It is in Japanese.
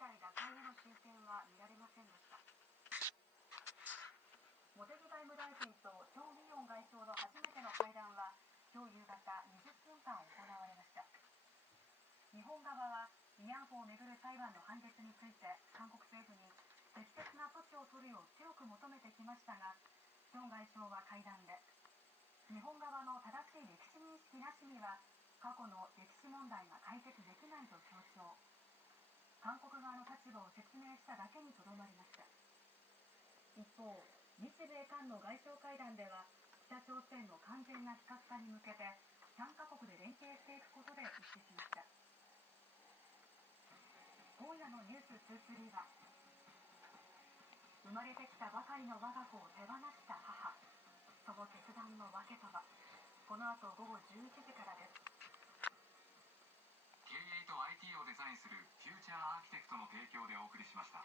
態打開への進展は見られませんでした。茂木外務大臣とチョン・ウィヨン外相の初めての会談は今日夕方20分間行われました。日本側は慰安婦をめぐる裁判の判決について韓国政府に適切な措置を取るよう強く求めてきましたが、チョン外相は会談で日本側の正しい歴史認識なしには過去の歴史問題が解決できないと強調。韓国側の立場を説明しただけにとどまりました。一方、日米韓の外相会談では北朝鮮の完全な非核化に向けて3カ国で連携していくことで一致しました。今夜のニュース23は、生まれてきたばかりの我が子を手放した母、その決断の訳とは。この後午後11時からです。経営と IT をデザインするフューチャーアーキテクトの提供でお送りしました。